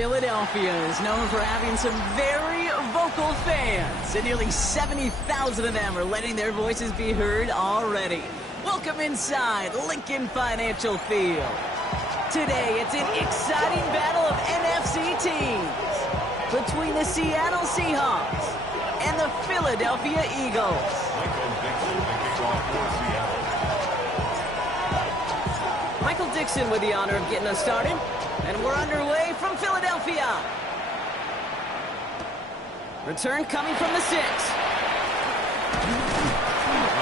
Philadelphia is known for having some very vocal fans, and nearly 70,000 of them are letting their voices be heard already. Welcome inside Lincoln Financial Field. Today, it's an exciting battle of NFC teams between the Seattle Seahawks and the Philadelphia Eagles. Michael Dixon with the honor of getting us started. And we're underway from Philadelphia. Return coming from the 6. All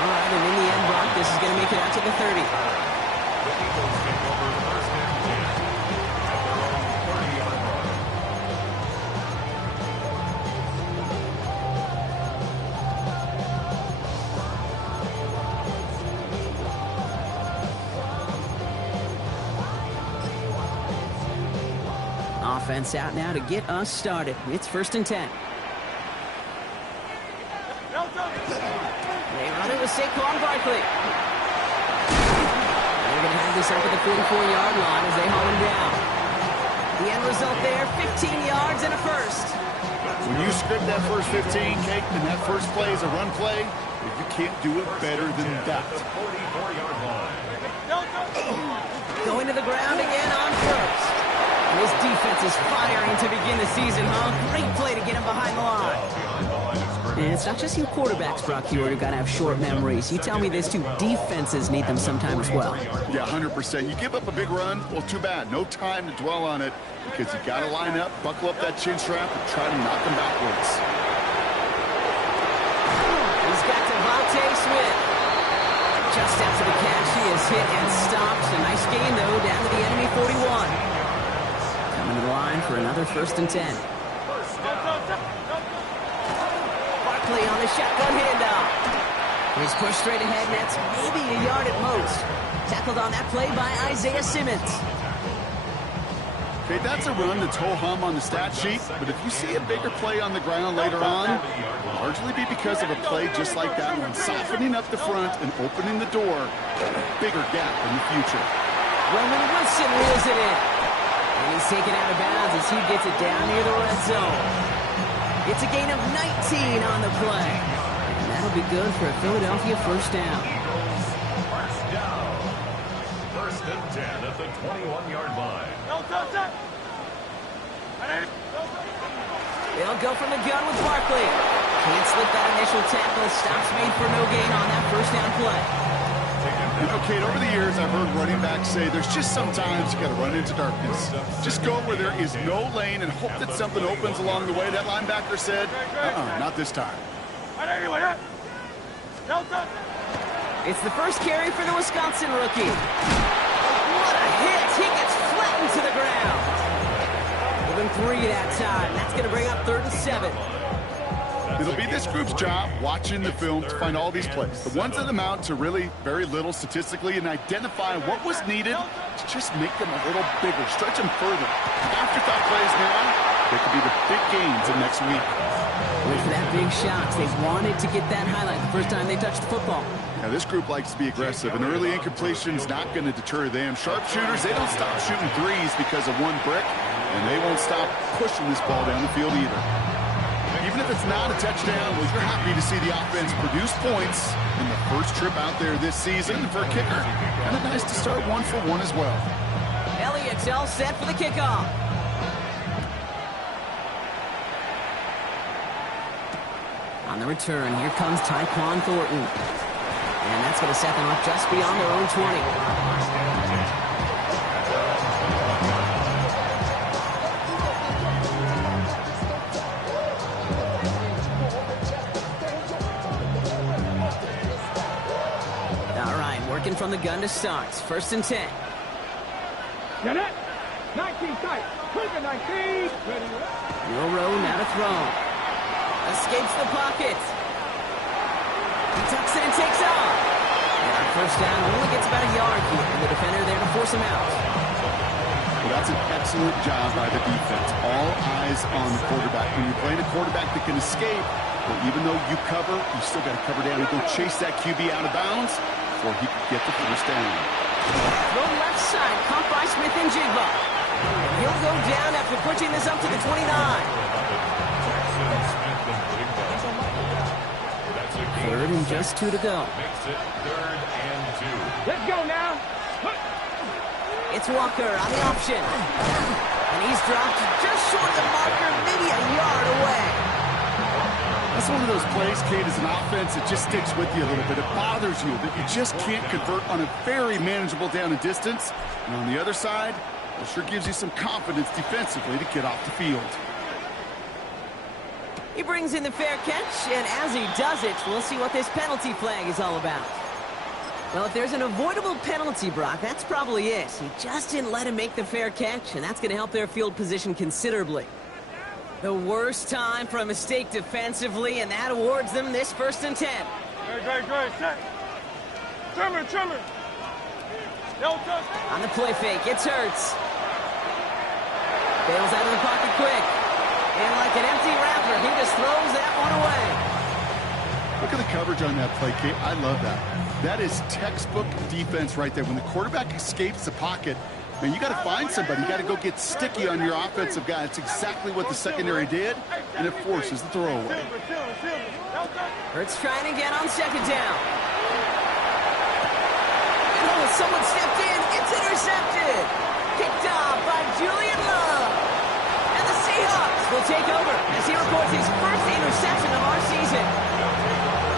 right, and in the end, Brock, this is going to make it out to the 30. The Eagles take over first and 10 at their own 30-yard line. Offense out now to get us started. It's first and 10. They run it with Saquon Barkley. They're going to have this up at the 44-yard line as they haul him down. The end result there, 15 yards and a first. When you script that first 15, Kate, and that first play is a run play, you can't do it better than that. Going to the ground again on first. And his defense is firing to begin the season, huh? Great play to get him behind the line. And it's not just you quarterbacks, Brock Hewitt, who've got to have short memories. You tell me this too, defenses need them sometime as well. Yeah, 100%. You give up a big run, well, too bad. No time to dwell on it because you got to line up, buckle up that chin strap, and try to knock them backwards. He's got Devontae Smith. Just after the catch, he is hit and stopped. A nice gain, though, down to the enemy 41. Coming to the line for another first and 10. Barkley on the shotgun handoff. He's pushed straight ahead, and that's maybe a yard at most. Tackled on that play by Isaiah Simmons. Okay, that's a run that's ho-hum on the stat sheet, but if you see a bigger play on the ground later on, it'll largely be because of a play just like that one, softening up the front and opening the door to a bigger gap in the future. Roman Wilson reels it in. And he's taken out of bounds as he gets it down near the red zone. It's a gain of 19 on the play. And that'll be good for a Philadelphia first down. First and 10 at the 21-yard line. They'll go from the gun with Barkley. Can't slip that initial tackle. Stops made for no gain on that first down play. You know, Kate, over the years, I've heard running backs say there's just sometimes you got to run into darkness. Just go where there is no lane and hope that something opens along the way. That linebacker said, not this time. It's the first carry for the Wisconsin rookie. What a hit! He gets flattened to the ground. Give him 3 that time. That's going to bring up 3rd and 7. It'll be this group's job watching the film to find all these plays. The ones that amount to really very little statistically and identify what was needed to just make them a little bigger, stretch them further. Afterthought plays now, they could be the big gains of next week. Wait for that big shot. They wanted to get that highlight the first time they touched the football. Now, this group likes to be aggressive, and early incompletion is not going to deter them. Sharpshooters, they don't stop shooting threes because of one brick, and they won't stop pushing this ball down the field either. Even if it's not a touchdown, well, you're happy to see the offense produce points in the first trip out there this season. And for a kicker, kind of nice to start 1 for 1 as well. Elliott's all set for the kickoff. On the return, here comes Tyquan Thornton. And that's going to set them up just beyond their own 20. Working from the gun to start. First and 10. Get it. 19 tight. Quick at 19. No row, now to throw. Escapes the pocket. He tucks it and takes off. Yeah, first down only gets about a yard here, and the defender there to force him out. Well, that's an excellent job by the defense. All eyes on the quarterback. When you're playing a quarterback that can escape, well, even though you cover, you still got to cover down and go chase that QB out of bounds before he could get the first down. Throw left side, caught by Smith and Jigba. He'll go down after pushing this up to the 29. Third and just 2 to go. Let's go now. It's Walker on the option. And he's dropped just short of the marker, maybe a yard away. That's one of those plays, Kate, as an offense, it just sticks with you a little bit. It bothers you that you just can't convert on a very manageable down and distance. And on the other side, it sure gives you some confidence defensively to get off the field. He brings in the fair catch, and as he does it, we'll see what this penalty flag is all about. Well, if there's an avoidable penalty, Brock, that's probably it. He just didn't let him make the fair catch, and that's going to help their field position considerably. The worst time for a mistake defensively, and that awards them this 1st and 10. Great. Set. Trimmer. On the play fake, it's Hurts. Bails out of the pocket quick. And like an empty wrapper, he just throws that one away. Look at the coverage on that play, Kate. I love that. That is textbook defense right there. When the quarterback escapes the pocket, man, you got to find somebody. You got to go get sticky on your offensive guy. It's exactly what the secondary did, and it forces the throwaway. Hurts trying again on 2nd down. Oh, someone stepped in. It's intercepted. Picked off by Julian Love. And the Seahawks will take over as he records his 1st interception of our season.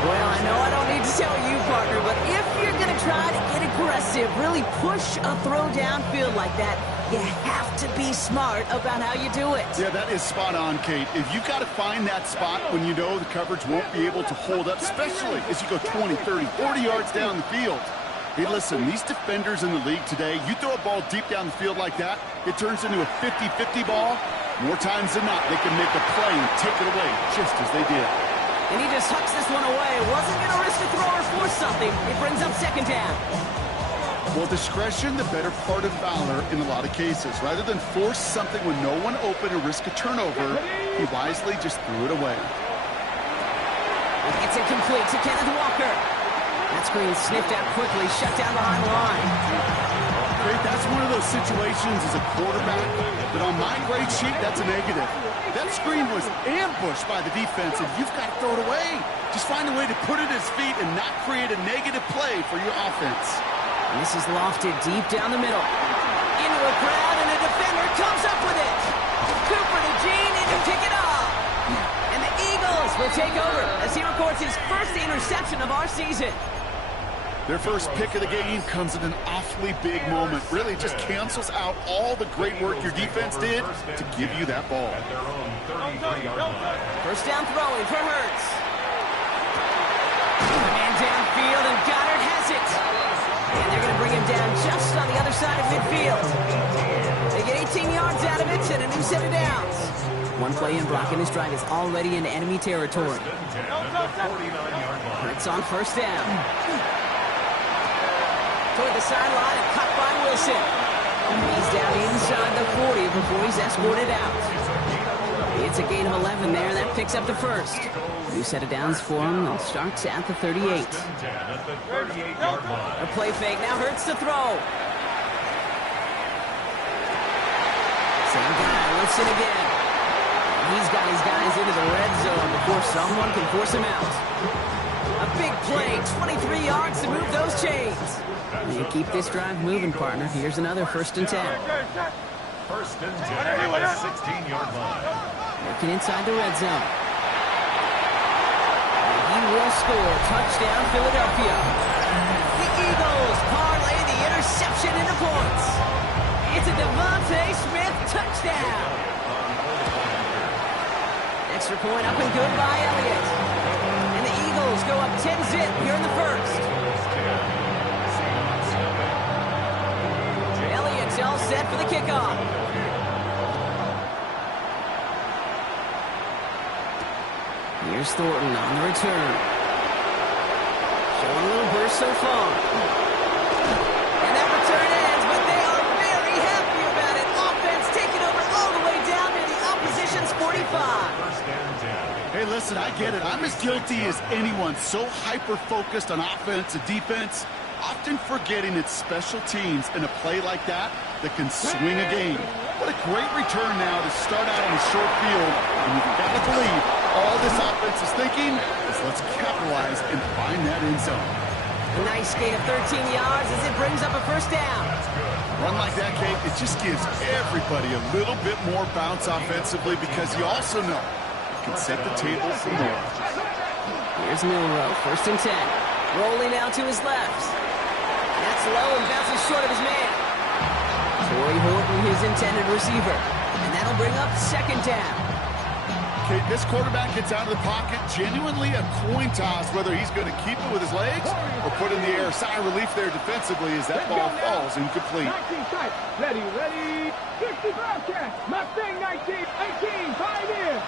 Well, I know I don't need to tell you, partner, but if you're going to try to get aggressive, really push a throw downfield like that, you have to be smart about how you do it. Yeah, that is spot on, Kate. If you got to find that spot when you know the coverage won't be able to hold up, especially as you go 20, 30, 40 yards down the field. Hey, listen, these defenders in the league today, you throw a ball deep down the field like that, it turns into a 50-50 ball. More times than not, they can make a play and take it away just as they did. And he just hucks this one away. Wasn't going to risk a throw or force something. It brings up 2nd down. Well, discretion, the better part of valor in a lot of cases. Rather than force something when no one open and risk a turnover, he wisely just threw it away. It's incomplete to Kenneth Walker. That screen sniffed out quickly, shut down behind the line. Great, that's one of those situations as a quarterback that on my grade sheet, that's a negative. That screen was ambushed by the defense, and you've got to throw it away. Just find a way to put it at his feet and not create a negative play for your offense. And this is lofted deep down the middle. Into a crowd, and a defender comes up with it. Cooper to Gene, and to pick it off. And the Eagles will take over as he records his 1st interception of our season. Their first pick of the game comes at an awfully big moment. Really just cancels out all the great work your defense did to give you that ball. 1st down throwing for Hurts. Man downfield, and Goddard has it. And they're going to bring him down just on the other side of midfield. They get 18 yards out of it and a new set of downs. One play in, Brock, and this drive is already in enemy territory. Hurts on 1st down. Toward the sideline and caught by Wilson. He's down inside the 40 before he's escorted out. It's a gain of 11 there. That picks up the 1st. New set of downs for him. They'll start at the 38. A play fake. Now Hurts to throw. Same guy. Wilson again. He's got his guys into the red zone before someone can force him out. A big play. 23 yards to move those chains. You keep this drive moving, partner. Here's another 1st and 10. 1st and 10 at the 16-yard line. Working inside the red zone. And he will score. Touchdown, Philadelphia. The Eagles parlay the interception into points. It's a Devontae Smith touchdown. Extra point up and good by Elliott. And the Eagles go up 10-zip here in the 1st. All set for the kickoff. Here's Thornton on the return. Showing a little burst so far. And that return ends, but they are very happy about it. Offense taking over all the way down to the opposition's 45. Hey, listen, I get it. I'm as guilty as anyone. So hyper-focused on offense and defense. often forgetting it's special teams in a play like that can swing a game. What a great return now to start out on the short field. And you've got to believe all this offense is thinking is let's capitalize and find that end zone. A nice gain of 13 yards as it brings up a first down. Run like that, Kate, it just gives everybody a little bit more bounce offensively because you also know it can set the table for more. Here's Milroe, 1st and 10. Rolling out to his left. That's low and bounces short of his man. Torrey Horton, his intended receiver. And that'll bring up 2nd down. Okay, this quarterback gets out of the pocket, genuinely a coin toss, whether he's going to keep it with his legs or put in the air. Sigh of relief there defensively as that ball falls incomplete. 19 tight. Ready, ready. 60 broadcast. Mustang 19, 18, 5 in.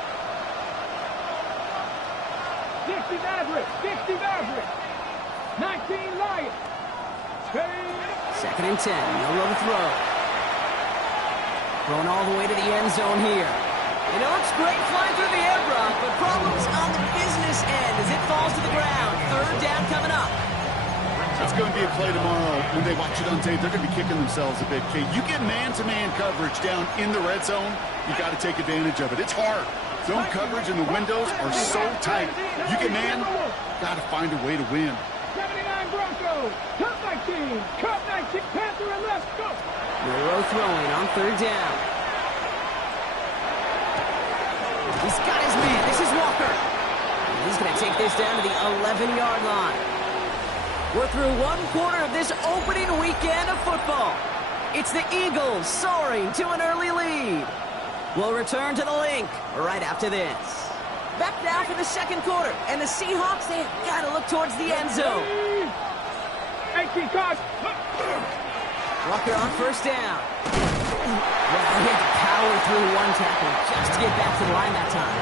60 Maverick, 60 Maverick. 19 Lions. 2nd and 10. Milroe to throw. Thrown all the way to the end zone here. It looks great flying through the air, Brock, but problems on the business end as it falls to the ground. 3rd down coming up. It's going to be a play tomorrow. When they watch it on tape, they're going to be kicking themselves a bit. Okay, you get man-to-man coverage down in the red zone, you got to take advantage of it. It's hard. Zone coverage and the windows are so tight. You get man, got to find a way to win. 79 Broncos. Cup 19. Cup 19. Panther and left. Go. Milroe throwing on 3rd down. He's got his man. This is Walker. And he's going to take this down to the 11-yard line. We're through 1 quarter of this opening weekend of football. It's the Eagles soaring to an early lead. We'll return to the link right after this. Back now for the 2nd quarter, and the Seahawks, they've got to look towards the end zone. 18 cards. Walker on 1st down. Well, he had to power through 1 tackle just to get back to the line that time.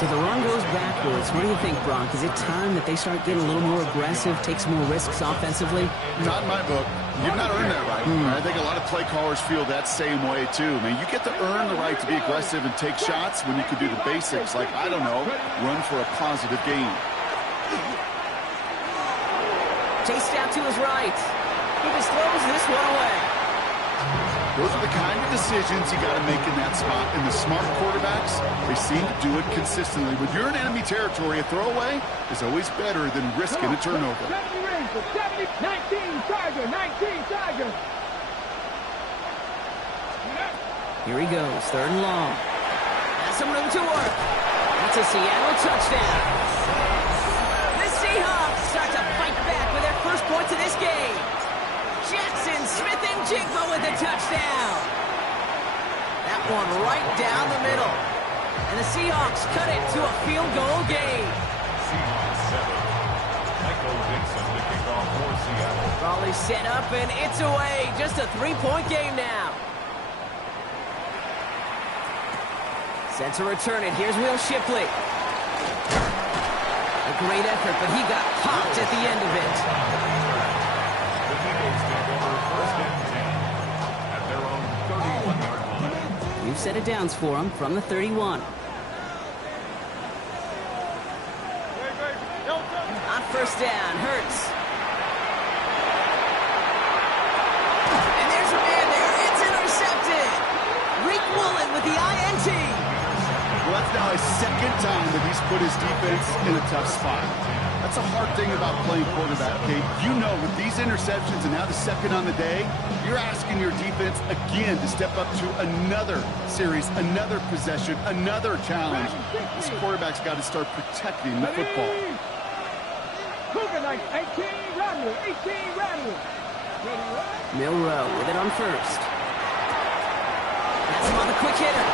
So the run goes backwards. What do you think, Bronk? Is it time that they start getting a little more aggressive, take some more risks offensively? Not in my book. You've not earned that right. I think a lot of play callers feel that same way, too. I mean, you get to earn the right to be aggressive and take shots when you can do the basics, like, I don't know, run for a positive gain. Chased out to his right. He just throws this one away. Those are the kind of decisions you got to make in that spot. And the smart quarterbacks, they seem to do it consistently. When you're in enemy territory, a throwaway is always better than risking a turnover. 70 rings for 70. 19 Tiger. 19 Tiger. Here he goes, 3rd and long. Has some room to work. That's a Seattle touchdown. The Seahawks start to fight back with their first points of this game. Jackson Smith-Njigba with a touchdown. That one right down the middle. And the Seahawks cut it to a field goal game. Seahawks 7. Michael Dixon to kick off for Seattle. Raleigh set up and it's away. Just a 3-point game now. Set to return it. Here's Will Shipley. A great effort, but he got popped at the end of it. The Eagles take over 1st and 10 at their own 31-yard line. New set of downs for him from the 31. On 1st down, Hurts. And there's a man there. It's intercepted. Reek Woolen with the INT. Well, that's now his 2nd time that he's put his defense in a tough spot. That's a hard thing about playing quarterback, Kate. You know, with these interceptions and now the 2nd on the day, you're asking your defense again to step up to another series, another possession, another challenge. This quarterback's got to start protecting the football. Cougar 18 Rattler. 18 Rattler. Milroe with it on 1st. That's him on the quick hitter.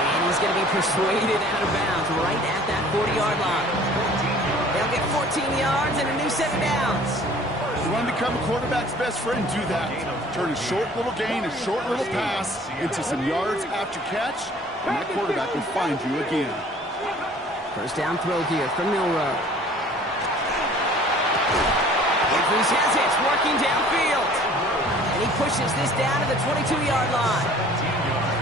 And he's going to be persuaded out of bounds right at that 40-yard line. They'll get 14 yards and a new set of downs. You want to become a quarterback's best friend? Do that. Turn a short little gain, a short little pass into some yards after catch, and that quarterback will find you again. 1st down throw here from Milroe. Andrews has it, working downfield. And he pushes this down to the 22-yard line.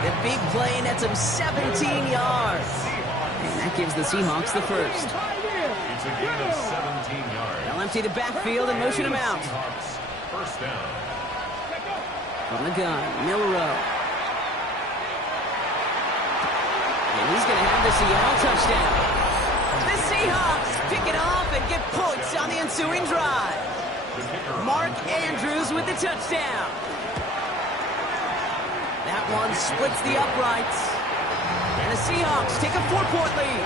The big play nets him 17 yards. And that gives the Seahawks the 1st. It's a gain of 17 yards. Well, empty the backfield and motion him out. First down. From the gun, Milrow. And he's going to have the Seattle touchdown. The Seahawks pick it off and get points on the ensuing drive. Mark Andrews with the touchdown. That one splits the uprights. And the Seahawks take a 4-point lead.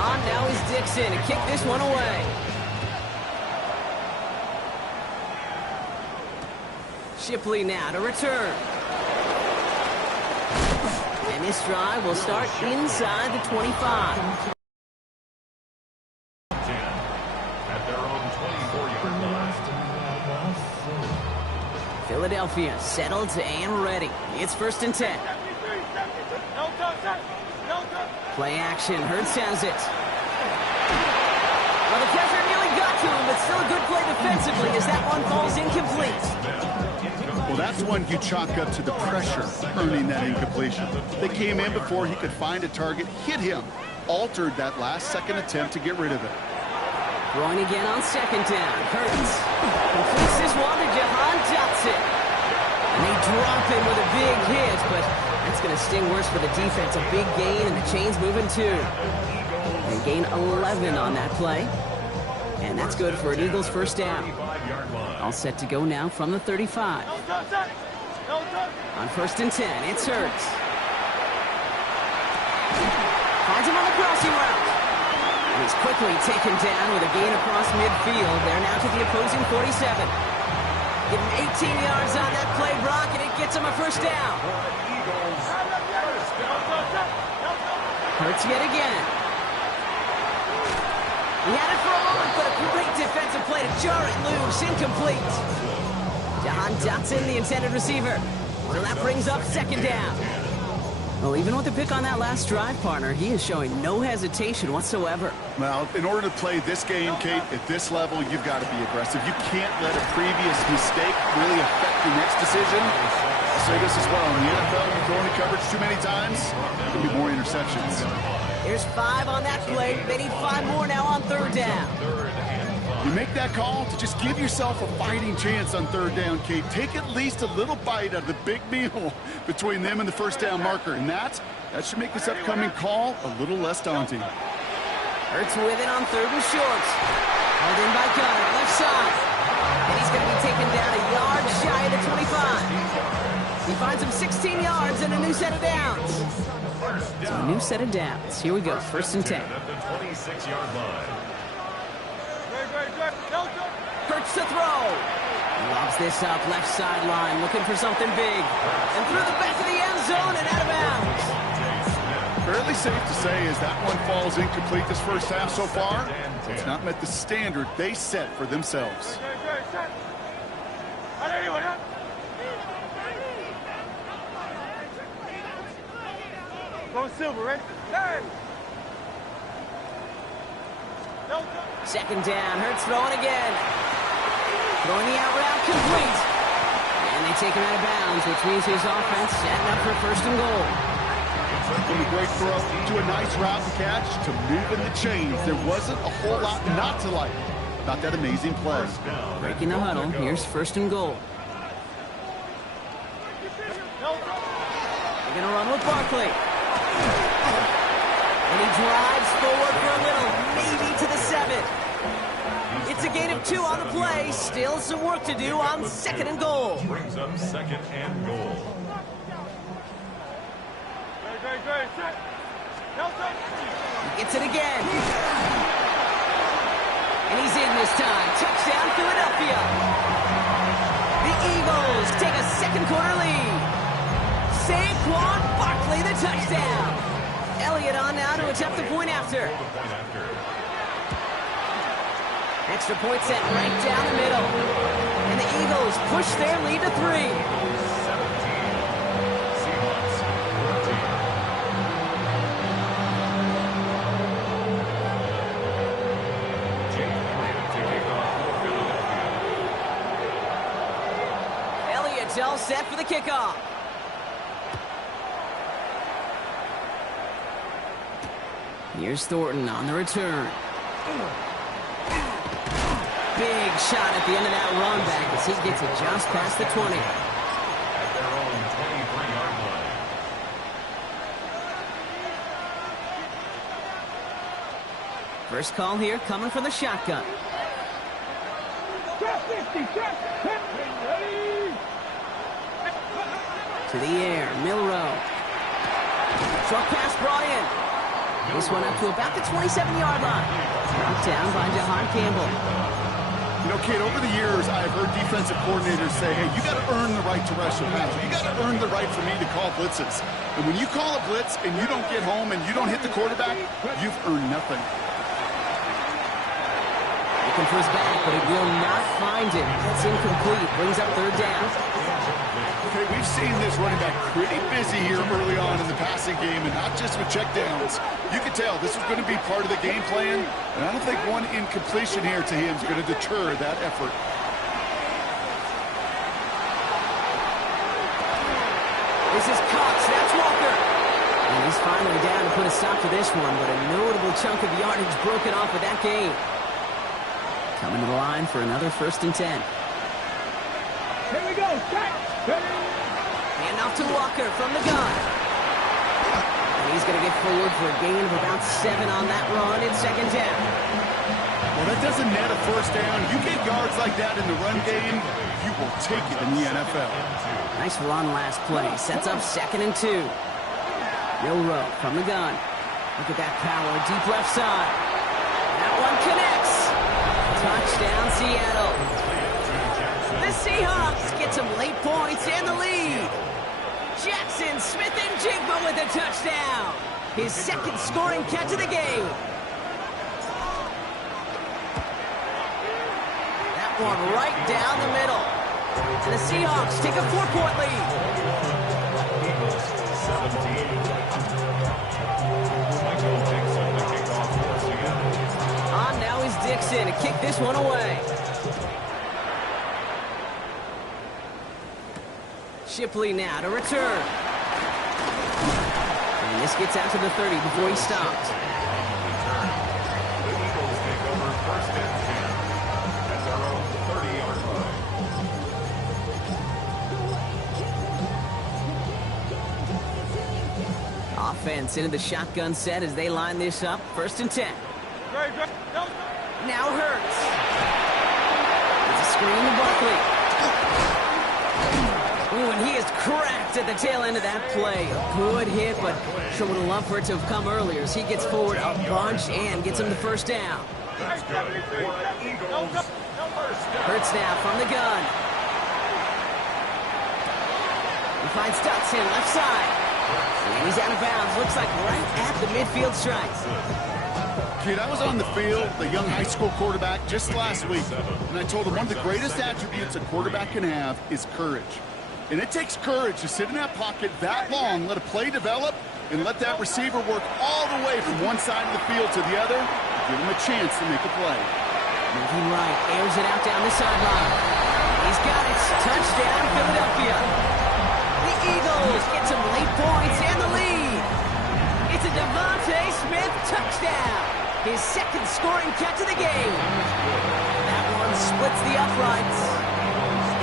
On now is Dixon to kick this one away. Shipley now to return. And this drive will start inside the 25. At their own 24-yard line. Philadelphia settled and ready. It's 1st and 10. Play action. Hurts has it. Well, the pressure nearly got to him, but still a good play defensively as that one falls incomplete. Well, that's one you chalk up to the pressure earning that incompletion. They came in before he could find a target, hit him, altered that last-second attempt to get rid of it. Throwing again on 2nd down. Hurts completes this one to Jahan Dotson. And they drop him with a big hit, but that's going to sting worse for the defense. A big gain, and the chain's moving too. They gain 11 on that play. And that's good for an Eagles first down. All set to go now from the 35. On 1st and 10, it's Hurts. Finds him on the crossing route. And he's quickly taken down with a gain across midfield. They're now to the opposing 47. Give him 18 yards on that play, Brock, and it gets him a first down. Hurts yet again. He had it for a moment, but a great defensive play to jar it loose. Incomplete. Jahan Dotson, the intended receiver. So that brings up 2nd down. Well, even with the pick on that last drive, partner, he is showing no hesitation whatsoever. Well, in order to play this game, Kate, at this level, you've got to be aggressive. You can't let a previous mistake really affect your next decision. I'll say this as well. In the NFL, you throw any coverage too many times, there can be more interceptions. Here's 5 on that play. They need 5 more now on 3rd down. You make that call to just give yourself a fighting chance on 3rd down, Kate. Take at least a little bite out of the big meal between them and the first down marker. And that should make this upcoming call a little less daunting. Hurts with it on 3rd and short. Held in by Gunner, left side. And he's going to be taken down a yard shy of the 25. He finds him 16 yards and a new set of downs. So a new set of downs. Here we go, 1st and 10. At the 26-yard line. Hurts to throw. Lobs this up, left sideline, looking for something big. And through the back of the end zone and out of bounds. Fairly safe to say as that one falls incomplete this first half so far, it's not met the standard they set for themselves. Go Silver, ready? Hey! 2nd down, Hurts throwing again. Throwing the out route complete. And they take him out of bounds, which means his offense setting up for 1st and goal. From a great throw to a nice route and catch to moving the chains. There wasn't a whole lot not to like about that amazing play. Breaking the huddle, here's 1st and goal. They're going to run with Barkley. And he drives forward for a little, maybe to the 7. It's a gain of 2 on the play. Still some work to do on 2nd and goal. Brings up 2nd and goal. He gets it again. And he's in this time. Touchdown, Philadelphia. The Eagles take a 2nd quarter lead. Saquon Barkley, the touchdown. Elliott on now to attempt the point after. Extra point set right down the middle. And the Eagles push their lead to 3. Elliott's all set for the kickoff. Here's Thornton on the return. Big shot at the end of that run back as he gets it just past the 20. At their own 23-yard line. First call here coming from the shotgun. Check 50, check 10, ready. To the air, Milrow. Short pass brought in. This one up to about the 27-yard line. Knocked down by Jahan Campbell. You know, Kate, over the years, I've heard defensive coordinators say, hey, you got to earn the right to rush your passer. You got to earn the right for me to call blitzes. And when you call a blitz and you don't get home and you don't hit the quarterback, you've earned nothing. Looking for his back, but he will not find him. That's incomplete. Brings up third down. Okay, we've seen this running back pretty busy here early on in the passing game, and not just with checkdowns. You can tell this is going to be part of the game plan, and I don't think one incompletion here to him is going to deter that effort. This is Cox. That's Walker. And he's finally down to put a stop to this one, but a notable chunk of yardage broken off with that game. Coming to the line for another 1st and 10. Here we go, check, ready. Hand off to Walker from the gun. And he's going to get forward for a gain of about 7 on that run in 2nd down. Well, that doesn't net a 1st down. You get yards like that in the run game, you will take it in the NFL. Nice run last play. Sets up 2nd and 2. Milrow from the gun. Look at that power. Deep left side. That one connects. Touchdown, Seattle. The Seahawks get some late points and the lead. Jackson Smith-Njigba with a touchdown. His 2nd scoring catch of the game. That one right down the middle. And the Seahawks take a 4-point lead. Eagles 17. Michael Dixon, the kickoff for Seattle. On now is Dixon to kick this one away. Shipley now to return. And this gets out to the 30 before he stops. The Eagles take over 1st and 10 at their own 30-yard line. Offense into the shotgun set as they line this up. 1st and 10. Now Hurts. It's a screen to Barkley. Ooh, and he is cracked at the tail end of that play. A good hit, but sure would have loved for it to have come earlier as he gets forward a bunch and gets him the 1st down. That's good for Eagles. 1st down. Hurts now from the gun. He finds Dotson left side. And he's out of bounds. Looks like right at the midfield stripes. Kid, I was on the field, the young high school quarterback, just last week, and I told him one of the greatest attributes a quarterback can have is courage. And it takes courage to sit in that pocket that long, let a play develop, and let that receiver work all the way from one side of the field to the other, and give him a chance to make a play. Moving right, airs it out down the sideline. He's got it. Touchdown, Philadelphia. The Eagles get some late points and the lead. It's a Devontae Smith touchdown. His 2nd scoring catch of the game. That one splits the uprights.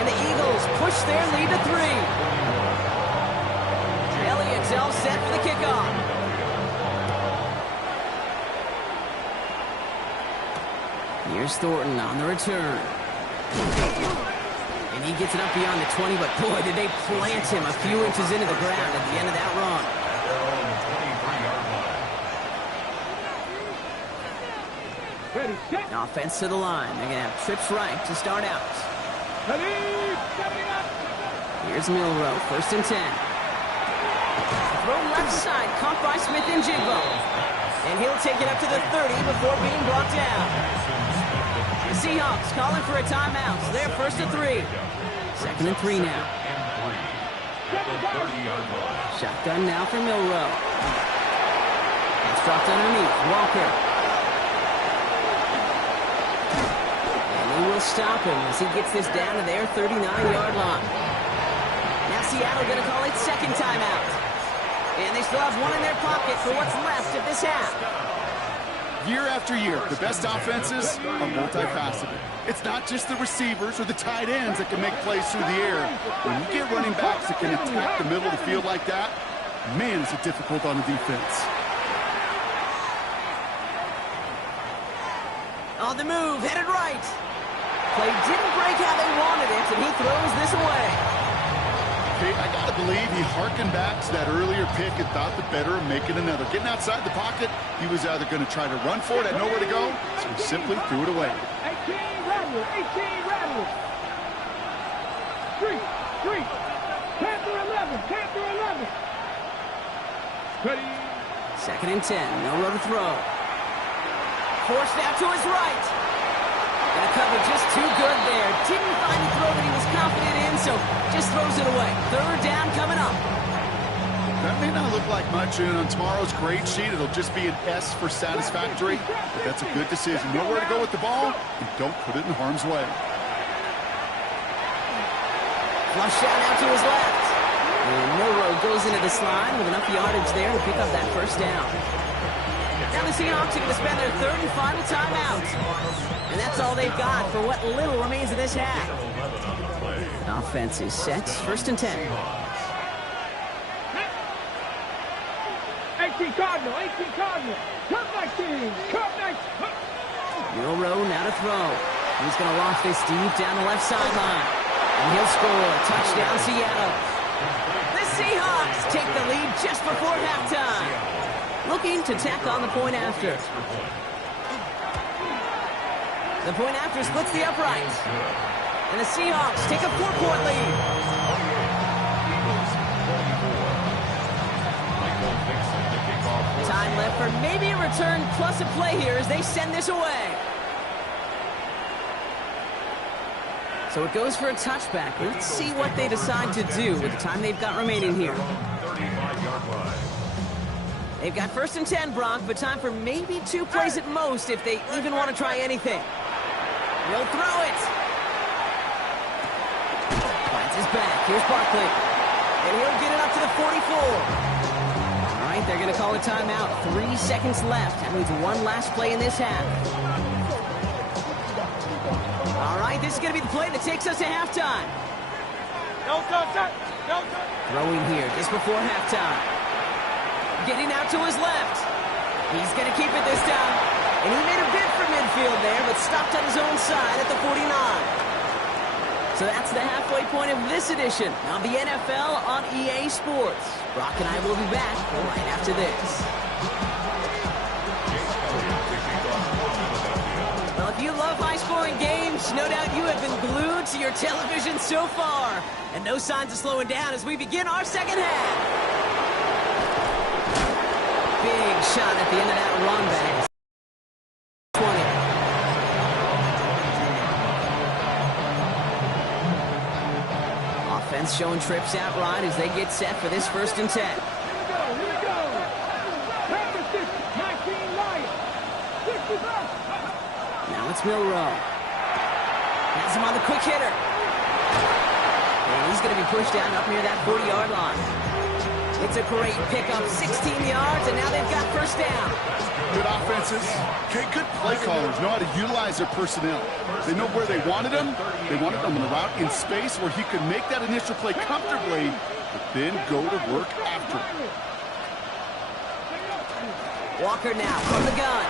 And the Eagles push their lead to 3. Elliott's all set for the kickoff. Here's Thornton on the return. And he gets it up beyond the 20, but boy, did they plant him a few inches into the ground at the end of that run. Their own 23-yard line. Ready, set, Offense to the line. They're going to have trips right to start out. ready, setting up. Here's Milrow, 1st and 10. Throw left side, caught by Smith-Njigba. And he'll take it up to the 30 before being brought down. The Seahawks calling for a timeout. So they're 1st and 3. 2nd and 3 now. At the 30-yard line. Shotgun now for Milrow. It's dropped underneath. Walker. And they will stop him as he gets this down to their 39-yard line. Now Seattle going to call it 2nd timeout. And they still have one in their pocket for what's left of this half. Year after year, the best offenses are multifaceted. It's not just the receivers or the tight ends that can make plays through the air. When you get running backs that can attack the middle of the field like that, man, is it difficult on the defense. On the move, headed right. Play didn't break how they wanted it, and he throws this away. Okay, I got to believe he harkened back to that earlier pick and thought the better of making another. Getting outside the pocket, he was either going to try to run for it, had nowhere to go, so he simply threw it away. 18 rattle, 18 rattle. 3, 10 through 11, 10 through 11. Ready. 2nd and 10, no row to throw. Forced out to his right. And a cover just too good there. Didn't find the throw that he was confident in, so just throws it away. 3rd down coming up. That may not look like much, and on tomorrow's grade sheet, it'll just be an S for satisfactory, but that's a good decision. Know where to go with the ball, and don't put it in harm's way. Flush out out to his left. And Milrow goes into the slide with enough yardage there to pick up that 1st down. Now the Seahawks are going to spend their 3rd and final timeout. And that's all they've got for what little remains of this half. Offense is set. 1st and 10. 18 Cardinal, 18 Cardinal. Cup 19, Cup 19. Milrow now to throw. He's going to loft this deep down the left sideline. And he'll score. Touchdown, Seattle. The Seahawks take the lead just before halftime. Looking to tack on the point after. The point after splits the uprights. And the Seahawks take a 4-point lead. Time left for maybe a return plus a play here as they send this away. So it goes for a touchback. Let's see what they decide to do with the time they've got remaining here. They've got 1st and 10, Brock, but time for maybe 2 plays at most if they even want to try anything. He'll throw it. Finds his back. Here's Barkley. And he'll get it up to the 44. All right, they're going to call a timeout. 3 seconds left. That means one last play in this half. All right, this is going to be the play that takes us to halftime. Throwing here just before halftime. Getting out to his left. He's going to keep it this time. And he made a bid for midfield there, but stopped on his own side at the 49. So that's the halfway point of this edition of the NFL on EA Sports. Brock and I will be back right after this. Well, if you love high-scoring games, no doubt you have been glued to your television so far. And no signs of slowing down as we begin our second half. Big shot at the end of that run back. 20. Offense showing trips out right as they get set for this 1st and 10. Here we go. Number 6, 19 Lions. 65. Now it's Milrow. Has him on the quick hitter. And he's going to be pushed down up near that 40-yard line. It's a great pickup, 16 yards, and now they've got 1st down. Good offenses. Okay, good play callers know how to utilize their personnel. They know where they wanted him. They wanted him on the route in space where he could make that initial play comfortably, but then go to work after it. Walker now from the gun.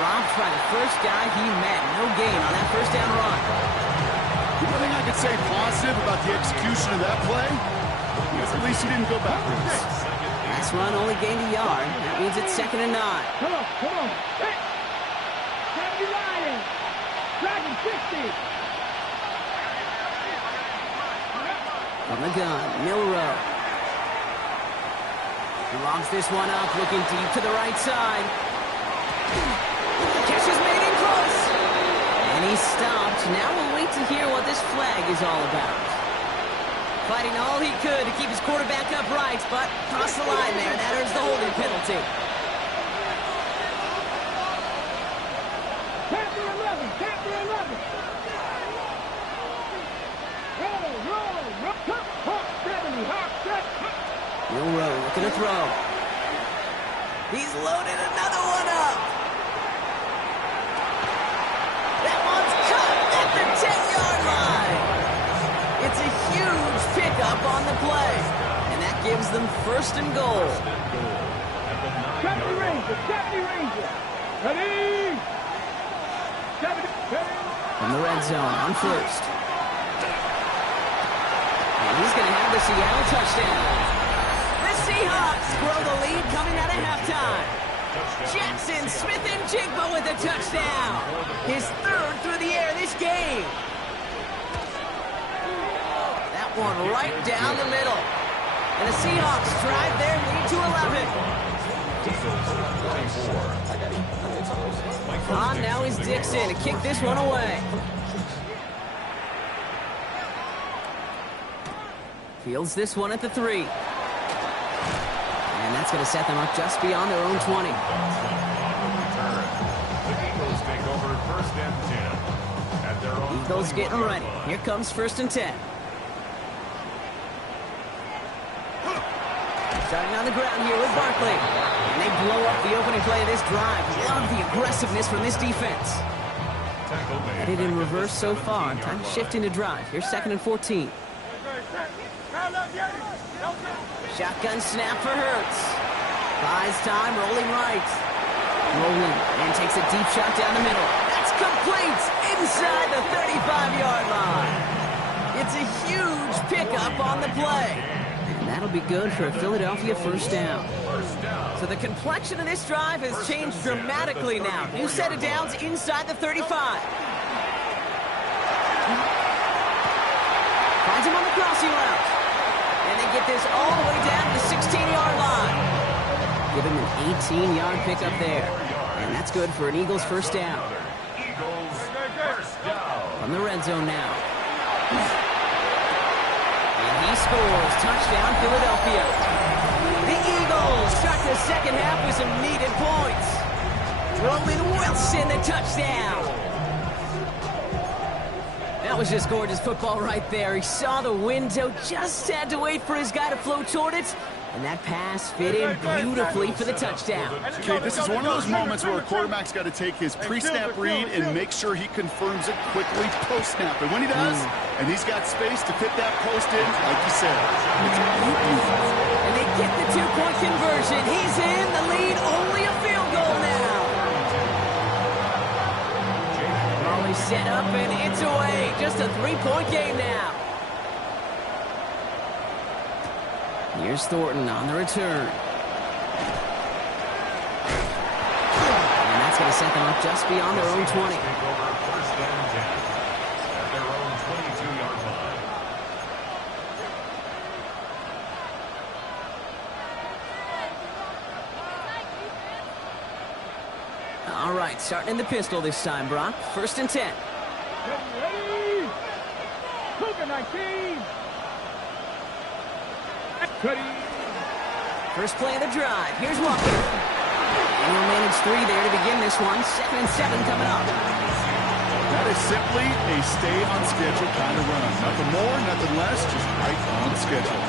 Robbed by the first guy he met. No gain on that 1st down run. The only thing I could say positive about the execution of that play is at least he didn't go backwards. Last run only gained a yard. That means it's 2nd and 9. Come on. Hey. 70 Lions. Dragon 60. From the gun, Milrow. He logs this one up, looking deep to the right side. Catch is made in close. And he's stopped. Now we'll wait to hear what this flag is all about. Fighting all he could to keep his quarterback upright, but crossed the line there. That earns the holding penalty. 10 through 11, 10 through 11. Roll. Hawk 70, Hawk 70. Milrow looking to throw. He's loaded another one up. pickup on the play. And that gives them first and goal. 70 Rangers, 70 Rangers. Ready? 70, From the red zone on first. And he's going to have the Seattle touchdown. The Seahawks grow the lead coming out of halftime. Jackson Smith-Njigba with a touchdown. His third through the air this game. That one right down the middle. And the Seahawks drive their lead to 11. On now is Dixon to kick this one away. Fields this one at the 3. And that's going to set them up just beyond their own 20. The Eagles take over first and 10 at their own Eagles getting 21-yard ready. line. Here comes first and 10. Starting on the ground here with Barkley. And they blow up the opening play of this drive. Love the aggressiveness from this defense. Tackle made Headed in back at reverse the so far. 17-yard Time to line. shift into drive. Here's second and 14. Shotgun snap for Hurts. Buys time, rolling right. Rolling, and takes a deep shot down the middle. That's complete inside the 35-yard line. It's a huge pickup on the play. And that'll be good for a Philadelphia first down. So the complexion of this drive has changed dramatically now. New set of downs inside the 35. Finds him on the crossing route. And they get this all the way down to the 16-yard line. Give him an 18-yard pickup there. And that's good for an Eagles first down. Eagles first down. From the red zone now. And he scores. Touchdown, Philadelphia. The Eagles start the second half with some needed points. Roman Wilson, the touchdown. That was just gorgeous football right there. He saw the window, just had to wait for his guy to flow toward it. And that pass fit in beautifully for the touchdown. Okay, this is one of those moments where a quarterback's got to take his pre-snap read and make sure he confirms it quickly post-snap. And when he does, and he's got space to fit that post in, like you said, it's beautiful. And they get the two-point conversion. He's in the lead, only a field goal now. Raleigh set up and it's away. Just a three-point game now. Here's Thornton on the return. And that's going to set them up just beyond their own 20. Take over first and 10 at their own 22-yard line. All right, starting in the pistol this time, Brock. First and 10. ready? Cougar 19. Ready? First play of the drive. Here's Walker. And he'll manage 3 there to begin this one. 2nd and 7 coming up. That is simply a stay on schedule kind of run. Nothing more, nothing less, just right on schedule.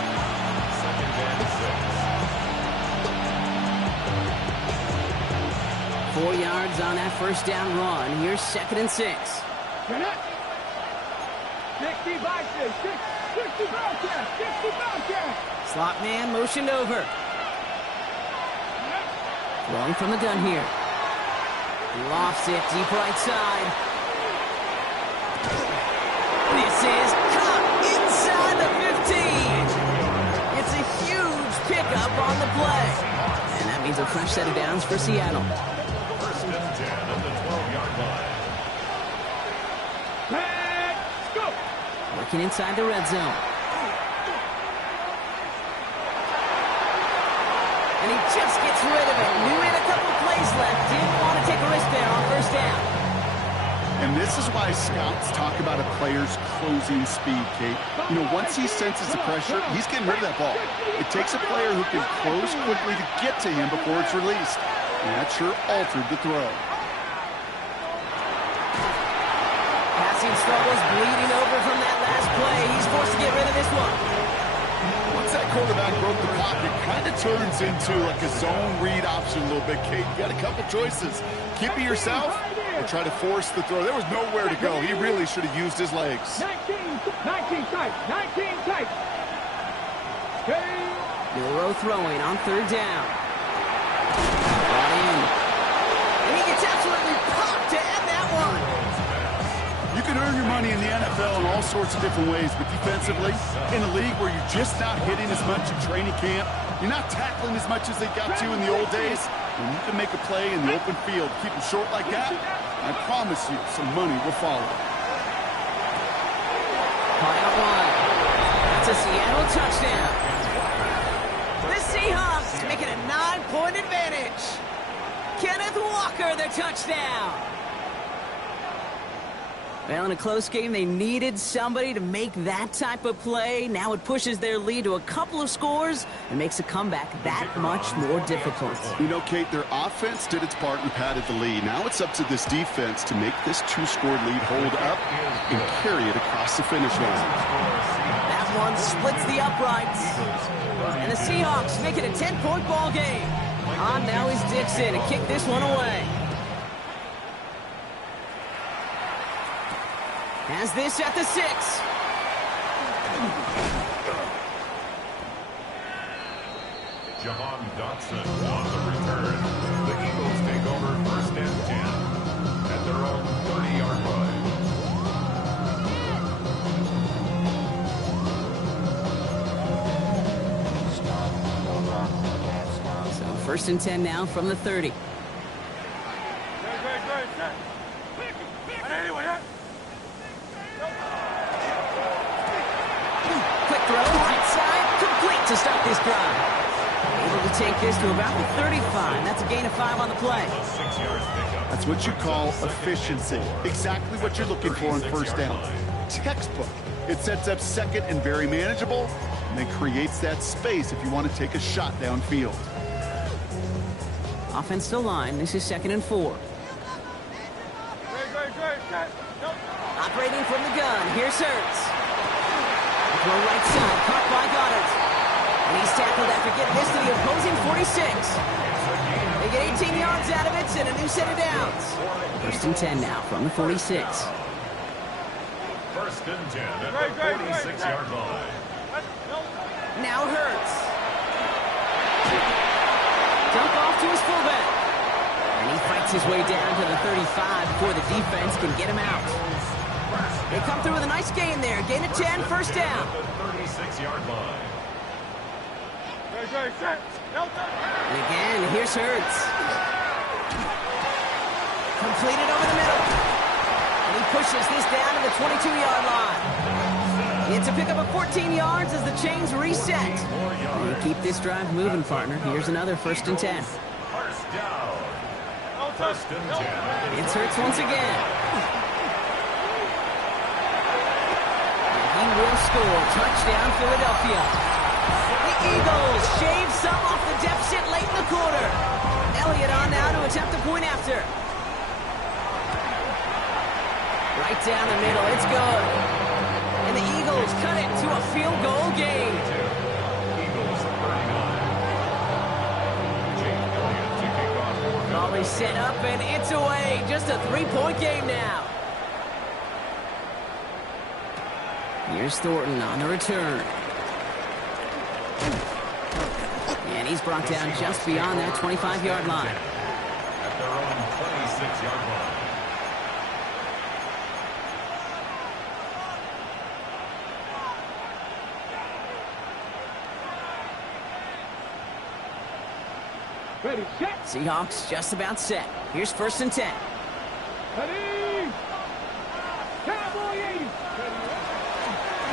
Second and 6. 4 yards on that first down run. Here's 2nd and 6. Get it. 60 boxes. 60 Bobcats. 60 Bobcats. Slot man motioned over. Throwing from the gun here. Lofts it deep right side. This is caught inside the 15. It's a huge pickup on the play. And that means a fresh set of downs for Seattle. First and 10 at the 12-yard line. Let's go. Working inside the red zone. And he just gets rid of it. Knew he had a couple plays left. Didn't want to take a risk there on first down. And this is why scouts talk about a player's closing speed, Kate. You know, once he senses the pressure, he's getting rid of that ball. It takes a player who can close quickly to get to him before it's released. And that sure altered the throw. Passing struggles bleeding over from that last play. He's forced to get rid of this one. Once that quarterback broke the pocket, kind of turns into like a zone read option a little bit, Kate. You got a couple choices. Keep it yourself or try to force the throw. There was nowhere to go. He really should have used his legs. 19 tight. 19 tight. Milrow throwing on third down. Brought in. And he gets absolutely popped to end that one. You can earn your money in the NFL in all sorts of different ways, but defensively, in a league where you're just not hitting as much in training camp, you're not tackling as much as they got to in the old days, when you can make a play in the open field, keep them short like that, I promise you some money will follow. Caught out wide. That's a Seattle touchdown. The Seahawks make it a 9-point advantage. Kenneth Walker, the touchdown. Well, in a close game, they needed somebody to make that type of play. Now it pushes their lead to a couple of scores and makes a comeback that much more difficult. You know, Kate, their offense did its part and padded the lead. Now it's up to this defense to make this 2-score lead hold up and carry it across the finish line. That one splits the uprights. And the Seahawks make it a 10-point ball game. On now is Dixon to kick this one away. Has this at the 6. Jahan Dotson on the return. The Eagles take over 1st and 10 at their own 30-yard line. So 1st and 10 now from the 30. Throw right side, complete to start this drive. Able to take this to about the 35. That's a gain of 5 on the play. That's what you call efficiency. Exactly what you're looking for on 1st down. Textbook. It sets up 2nd and very manageable, and then creates that space if you want to take a shot downfield. Offense still line. This is 2nd and 4. Operating from the gun. Here's Hurts. Throw right side, caught by Goddard. And he's tackled after getting this to the opposing 46. They get 18 yards out of it and a new set of downs. 1st and 10 now from the 46. 1st and 10 at the 46-yard line. Now Hurts. Dump off to his fullback. And he fights his way down to the 35 before the defense can get him out. They come through with a nice gain there. Gain of 10, 1st down. 36-yard line. And again, here's Hurts. Completed over the middle. And he pushes this down to the 22-yard line. It's a pickup of 14 yards as the chains reset. And you keep this drive moving, partner. Here's another 1st and 10. 1st down. 1st and 10. It's Hurts once again. He will score. Touchdown, Philadelphia. The Eagles shave some off the deficit late in the quarter. Elliott on now to attempt a point after. Right down the middle. It's good. And the Eagles cut it to a field goal game. Eagles 39. Ball is set up and it's away. Just a 3-point game now. Here's Thornton on the return. And he's brought down just beyond that 25-yard line. At their own 26-yard line. Ready, set. Seahawks just about set. Here's 1st and 10. Ready. Cowboy 80.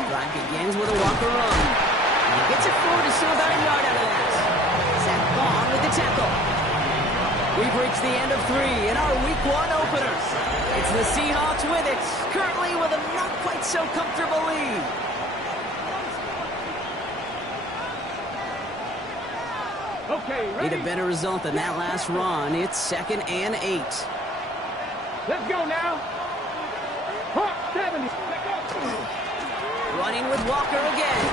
Drive begins with a Walker run. And he gets it forward to still about a yard out of that. Zach Bond with the tackle. We've reached the end of 3 in our Week 1 opener. It's the Seahawks with it, currently with a not quite so comfortable lead. Okay, ready. Need a better result than that last run. It's 2nd and 8. Let's go now. Hawk 70. Running with Walker again.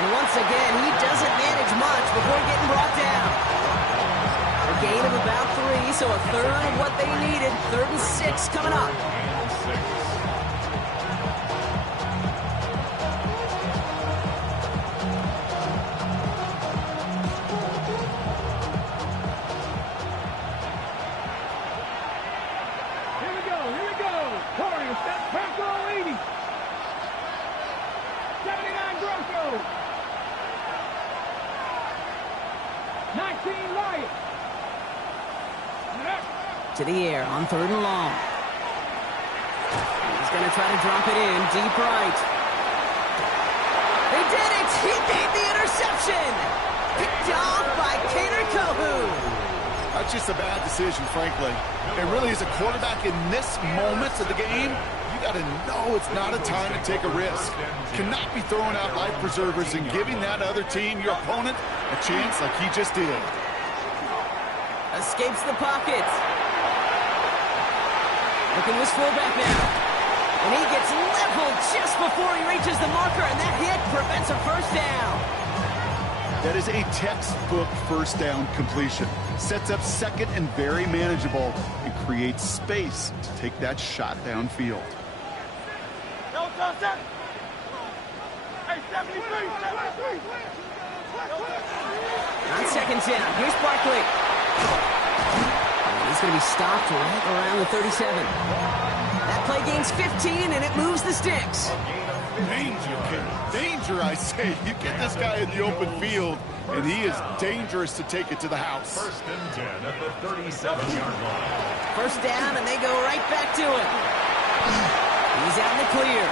And once again, he doesn't manage much before getting brought down. A gain of about 3, so a third of what they needed. 3rd and 6 coming up. Lions, back row 80. 79 Grosso. 19 Lions. To the air on 3rd and long. He's going to try to drop it in deep right. They did it! He made the interception! Picked off by Kader Kohou. That's just a bad decision, frankly. And really, as a quarterback in this moment of the game, you got to know it's not a time to take a risk. Cannot be throwing out life preservers and giving that other team, your opponent, a chance like he just did. Escapes the pocket. Looking to his fullback now. And he gets leveled just before he reaches the marker, and that hit prevents a first down. That is a textbook first down completion. Sets up second and very manageable and creates space to take that shot downfield. On 2nd down, here's Barkley. He's going to be stopped right around the 37. That play gains 15, and it moves the sticks. Danger, kid. Danger, I say. You get this guy in the open field, and he is dangerous to take it to the house. 1st and 10 at the 37-yard line. First down, and they go right back to him. He's out in the clear.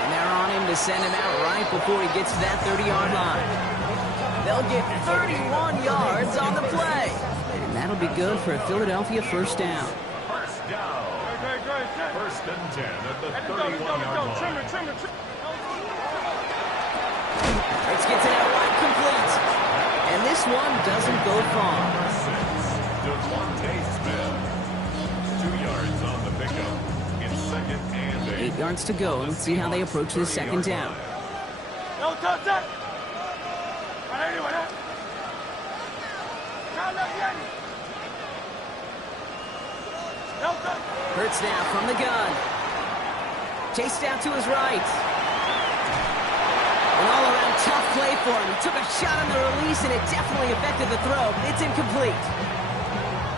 And they're on him to send him out right before he gets to that 30-yard line. They'll get 31 yards on the play. And that'll be good for a Philadelphia first down. First down. 1st and 10 at the 31-yard line. Let's get to that wide complete. And this one doesn't go far. 6, Devontae Smith. 2 yards on the pickup in 2nd and 8. 8 yards to go. Let's see how they approach this 2nd down. Hurts now from the gun. Chased out to his right. An all-around tough play for him. He took a shot on the release, and it definitely affected the throw, but it's incomplete.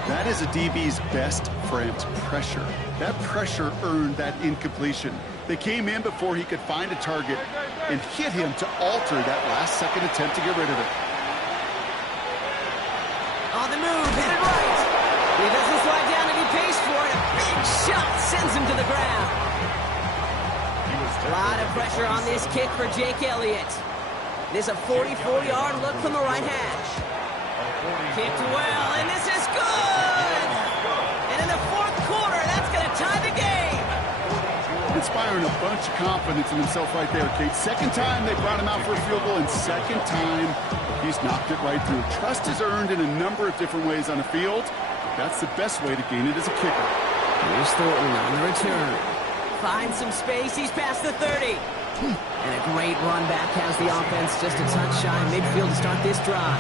That is a DB's best friend, pressure. That pressure earned that incompletion. They came in before he could find a target and hit him to alter that last-second attempt to get rid of it. On the move, headed right. He doesn't slide down and he pays for it. A big shot sends him to the ground. A lot of pressure on this kick for Jake Elliott. This is a 44-yard look from the right hash. Kicked well, and this is good! And in the 4th quarter, that's going to tie the game. Inspiring a bunch of confidence in himself right there, Kate. 2nd time they brought him out for a field goal, and 2nd time he's knocked it right through. Trust is earned in a number of different ways on the field. That's the best way to gain it as a kicker. Here's Thornton on the return. Finds some space. He's past the 30. And a great run back has the offense just a touch shy midfield to start this drive.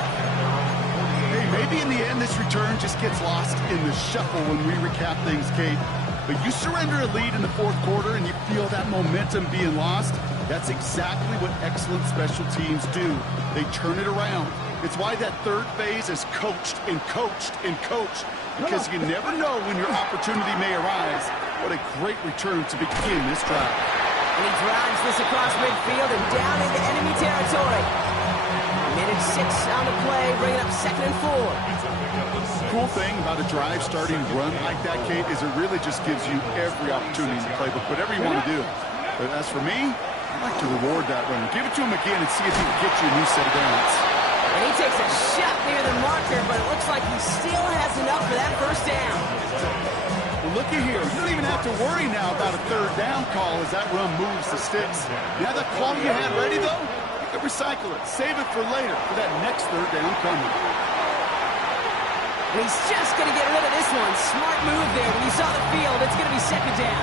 Hey, maybe in the end this return just gets lost in the shuffle when we recap things, Kate. But you surrender a lead in the 4th quarter and you feel that momentum being lost. That's exactly what excellent special teams do. They turn it around. It's why that 3rd phase is coached and coached and coached. Because you never know when your opportunity may arise. What a great return to begin this drive. And he drives this across midfield and down into enemy territory. Minute 6 on the play, bringing up 2nd and 4. Cool thing about a drive starting run like that, Kate, is it really just gives you every opportunity in the playbook, whatever you want to do. But as for me, I like to reward that run. Give it to him again and see if he can get you a new set of downs. And he takes a shot near the marker, but it looks like he still has enough for that first down. Well, looky here. You don't even have to worry now about a 3rd down call as that run moves the sticks. You have that call you had ready, though? You can recycle it. Save it for later for that next 3rd down coming. And he's just going to get rid of this one. Smart move there. When you saw the field, it's going to be 2nd down.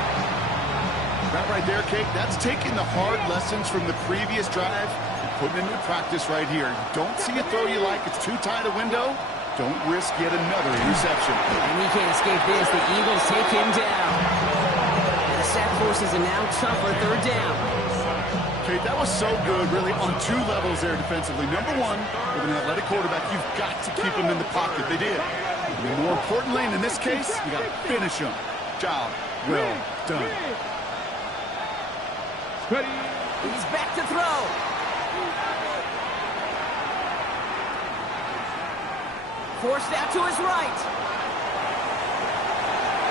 That right there, Kate, that's taking the hard lessons from the previous drive and putting it into practice right here. Don't see a throw you like. It's too tight a window. Don't risk yet another interception. And he can't escape this. The Eagles take him down. And the sack forces a now tougher 3rd down. Kate, that was so good, really, on 2 levels there defensively. Number 1, with an athletic quarterback, you've got to keep him in the pocket. They did. And more importantly, and in this case, you got to finish him. Job. well done. Ready. He's back to throw. Forced out to his right.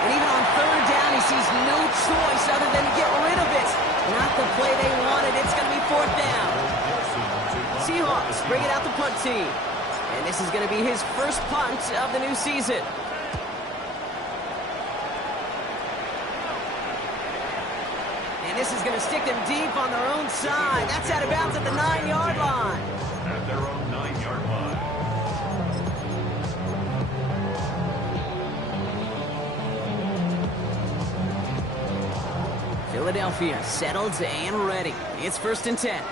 And even on third down, he sees no choice other than to get rid of it. Not the play they wanted. It's going to be fourth down. Seahawks bring it out the punt team. And this is going to be his first punt of the new season. And this is going to stick them deep on their own side. That's out of bounds at the 9-yard line. At their own 9-yard line. Philadelphia settled and ready. It's 1st and 10.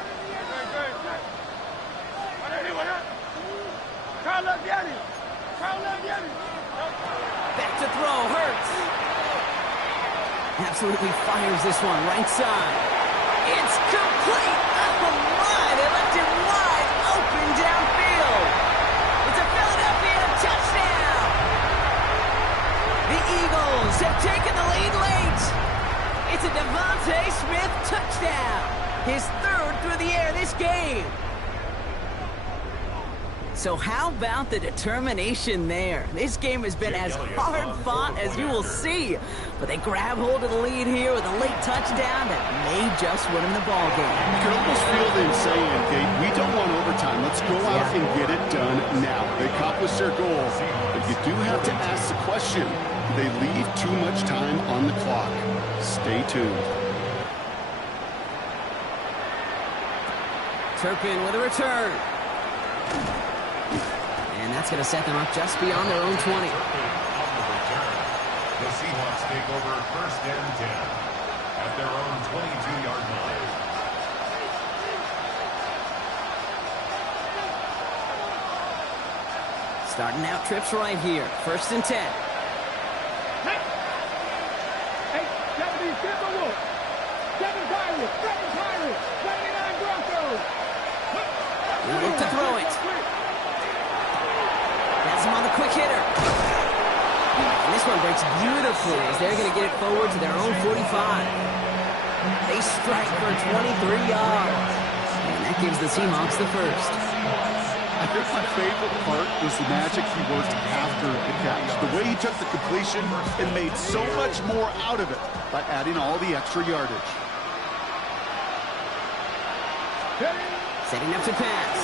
Back to throw, Hurts. Absolutely fires this one right side. It's complete. Oh my, they left him wide open downfield. It's a Philadelphia touchdown. The Eagles have taken the lead late. It's a Devontae Smith touchdown. His third through the air this game. So how about the determination there? This game has been as hard-fought as you will see. But they grab hold of the lead here with a late touchdown that may just win them the ball game. You can almost feel them saying, Kate, we don't want overtime. Let's go out and get it done now. They accomplished their goal. But you do have to ask the question, do they leave too much time on the clock? Stay tuned. Turpin with a return. And that's going to set them up just beyond their own 20. On the return, the Seahawks take over 1st and 10 at their own 22-yard line. Starting out trips right here. 1st and 10. 8-70 Timberwolves. 7 Pirates. 7 Pirates. 79 Broncos. They look to throw it. Has him on the quick hitter. And this one breaks beautifully as they're going to get it forward to their own 45. They strike for 23 yards. And that gives the Seahawks the first. I think my favorite part was the magic he worked after the catch. The way he took the completion and made so much more out of it by adding all the extra yardage. Setting up to pass.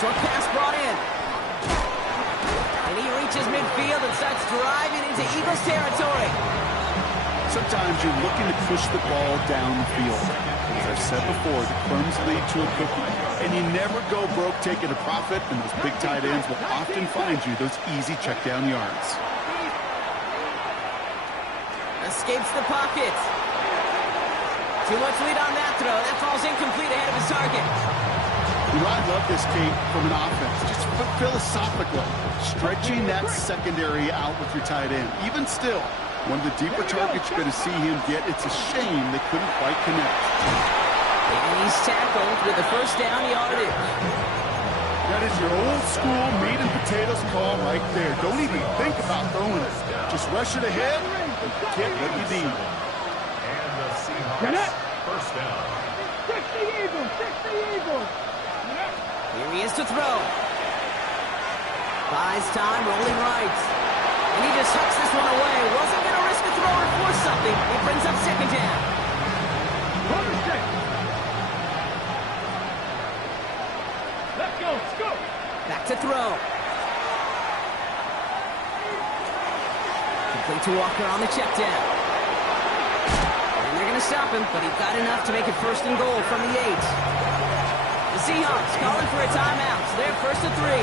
Short pass brought in. And he reaches midfield and starts driving into Eagles territory. Sometimes you're looking to push the ball down the field. As I've said before, the crumbs lead to a cookie. And you never go broke taking a profit, and those big tight ends will often find you those easy check down yards. Escapes the pocket. Too much lead on that throw. That falls incomplete ahead of his target. You know, I love this, Kate, from an offense. Just philosophically, stretching that secondary out with your tight end. Even still, one of the deeper targets you're going to see him get. It's a shame they couldn't quite connect. And he's tackled with the first down yardage. That is your old school meat and potatoes call right there. Don't even think about throwing it. Just rush it ahead and get what you need. And the Seahawks, 1st down. 60 Eagles. 60 Eagles. Here he is to throw. Buys time, rolling right. And he just hucks this one away. Wasn't going to risk a throw or force something. It brings up 2nd down. Let's go. Let's go. Back to throw. Complete to Walker on the check down. And they're going to stop him, but he got enough to make it 1st and goal from the 8. The Seahawks calling for a timeout. So they're 1st and 3.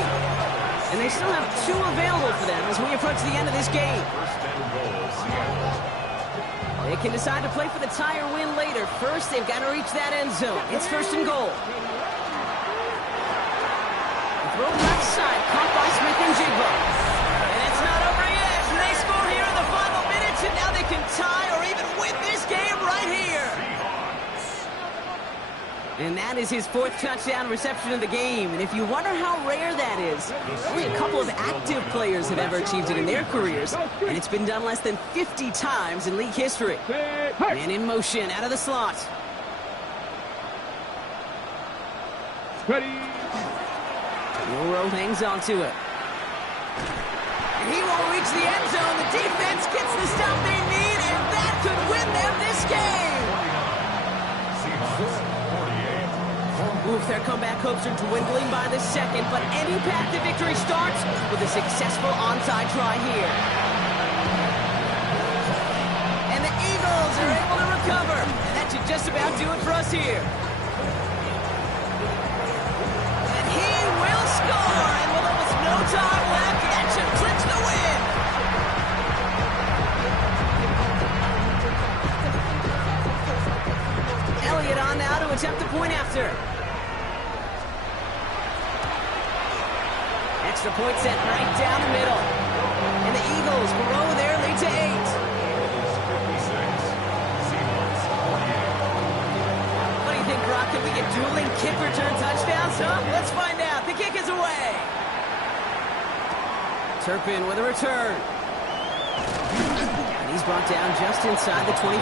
And they still have 2 available for them as we approach the end of this game. 1st and goal, Seattle. They can decide to play for the tie or win later. First, they've got to reach that end zone. It's 1st and goal. Throw left side, caught by Smith and Jigba. And it's not over yet. They score here in the final minutes, and now they can tie or even win this game right here. And that That is his 4th touchdown reception of the game. And if you wonder how rare that is, only a couple of active players have ever achieved it in their careers. And it's been done less than 50 times in league history. Man in motion, out of the slot. Ready. Milroe hangs on to it. And he won't reach the end zone. The defense gets the stop they need, and that could win them this game. Oof, their comeback hopes are dwindling by the second, but any path to victory starts with a successful onside try here. And the Eagles are able to recover. And that should just about do it for us here. And he will score, and with almost no time left, that should clinch the win. Elliott on now to attempt the point after. Extra point set right down the middle. And the Eagles grow their lead to 8. What do you think, Brock? Can we get dueling kick return touchdowns, huh? Let's find out. The kick is away. Turpin with a return. And he's brought down just inside the 25.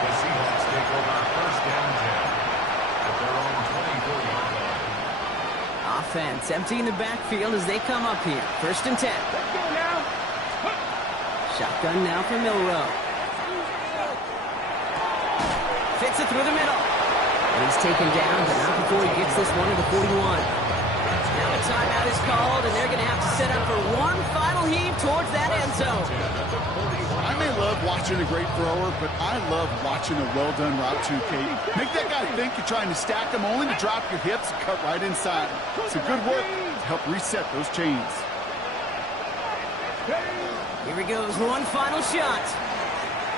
The Seahawks take over 1st and 10 at their own 24-yard line. Offense emptying the backfield as they come up here. 1st and 10. Let's go now. Shotgun now for Milroe. Fits it through the middle. And he's taken down, but not before he gets this one to the 41. Now the timeout is called, and they're going to have to set up for one final heave towards that end zone. I may love watching a great thrower, but I love watching a well-done route too, Kate. Make that guy think you're trying to stack him only to drop your hips and cut right inside. It's a good work to help reset those chains. Here he goes, one final shot.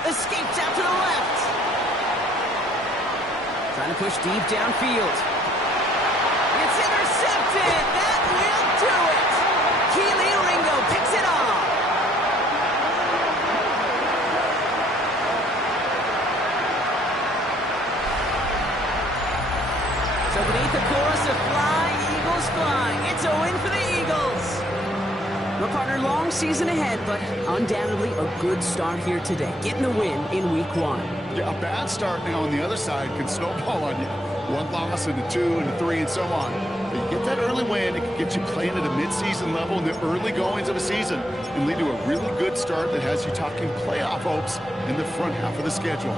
Escapes out to the left. Trying to push deep downfield. It's intercepted. That will do it. Keely Ringo picks it off. So beneath the chorus of Fly, Eagles Fly, it's a win for the Eagles. Well, partner, long season ahead, but undoubtedly a good start here today. Getting the win in week 1. Yeah, a bad start now on the other side can snowball on you. 1 loss and a 2 and a 3 and so on. But you get that early win, it can get you playing at a mid-season level in the early goings of a season and lead to a really good start that has you talking playoff hopes in the front half of the schedule.